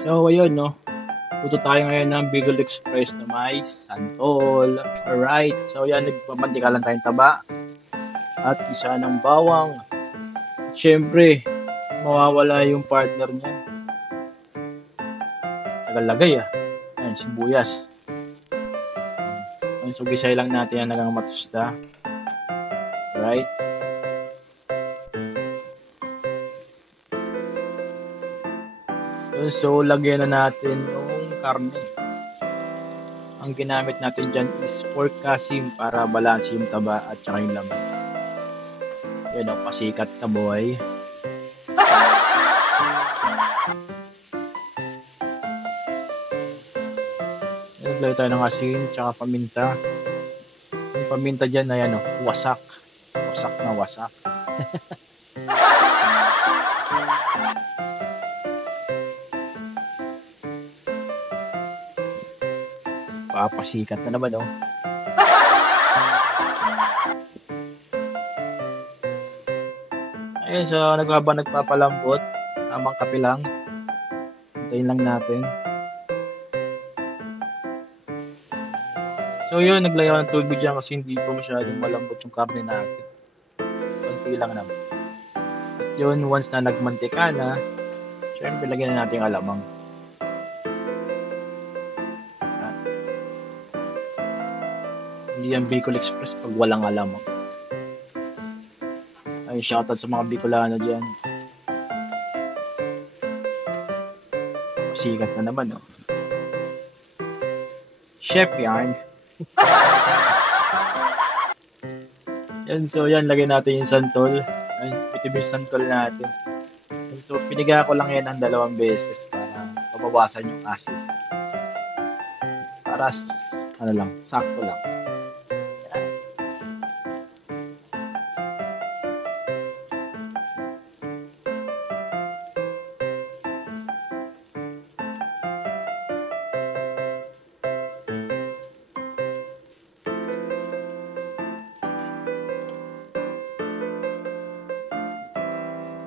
So, ayun, no? Luto tayo ngayon ng Bicol Express na may santol. Alright. So, yan. Nagpapantikalan tayong taba. At isa ng bawang. Siyempre, mawawala yung partner niya. Tagalagay, ah. Ayan, sibuyas. So, gisay lang natin yan hanggang matusta. Alright. So, lagyan na natin yung karne. Ang ginamit natin dyan is pork kasim para balanse yung taba at saka yung laman. Yan ang pasikat na boy. Naglagay tayo ng asin tsaka paminta. Yung paminta dyan na yan, wasak. Wasak na wasak. Papasikat na naman, Ayun, so nagpapalambot, tamang kape lang. Hintayin lang natin. So yun, naglagay ako ng tubig dyan kasi hindi po masyadong malambot yung karne natin. Konti lang naman. At yun, once na nagmantika na, syempre lagyan na natin alamang. Hindi yan Bicol Express pag walang alamang. Ay, shoutout sa mga Bicolano dyan. Sikat na naman, Chef yarn. Yan, so yan, lagay natin yung santol. Ay, ito yung santol natin. So, piniga ko lang yan ng 2 beses para mabawasan yung acid. Para, sakto lang.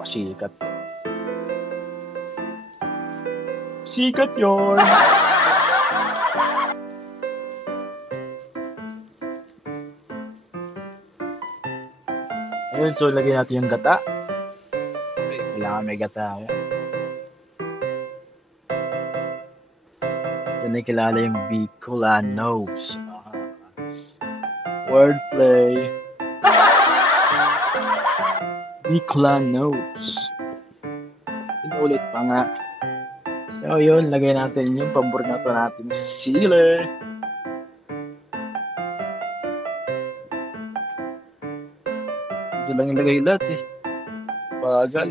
Sikat. Sikat yun! Ayun, so lagyan natin yung gata. Kailangan may gata. Yan ay kilala yung Bicolanos. Wordplay. Bicolanos. Inulit pa nga. So yun, lagay natin yung paborito natin, sili. Ito lang yung lagay lahat Bagal.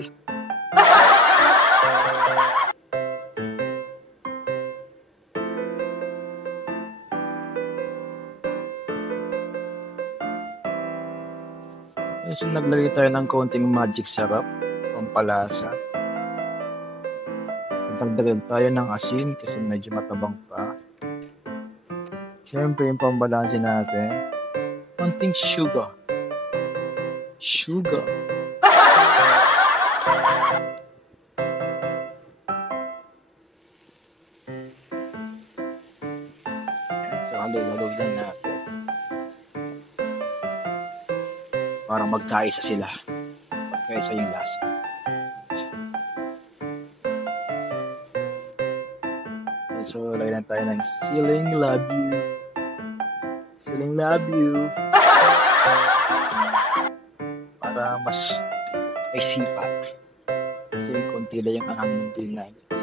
So, naglagay tayo ng konting magic syrup, pampalasa. Nagdagdag tayo ng asin kasi medyo matabang pa. Siyempre, yung pambalanse natin, konting sugar. Sugar. So, halulog lang natin. Parang magkaisa sila. Magkaisa yung lasa. So, lagyan tayo ng Siling Love You. Siling Love You. Para mas may sipa. Kasi konti lang yung anghang ng din natin.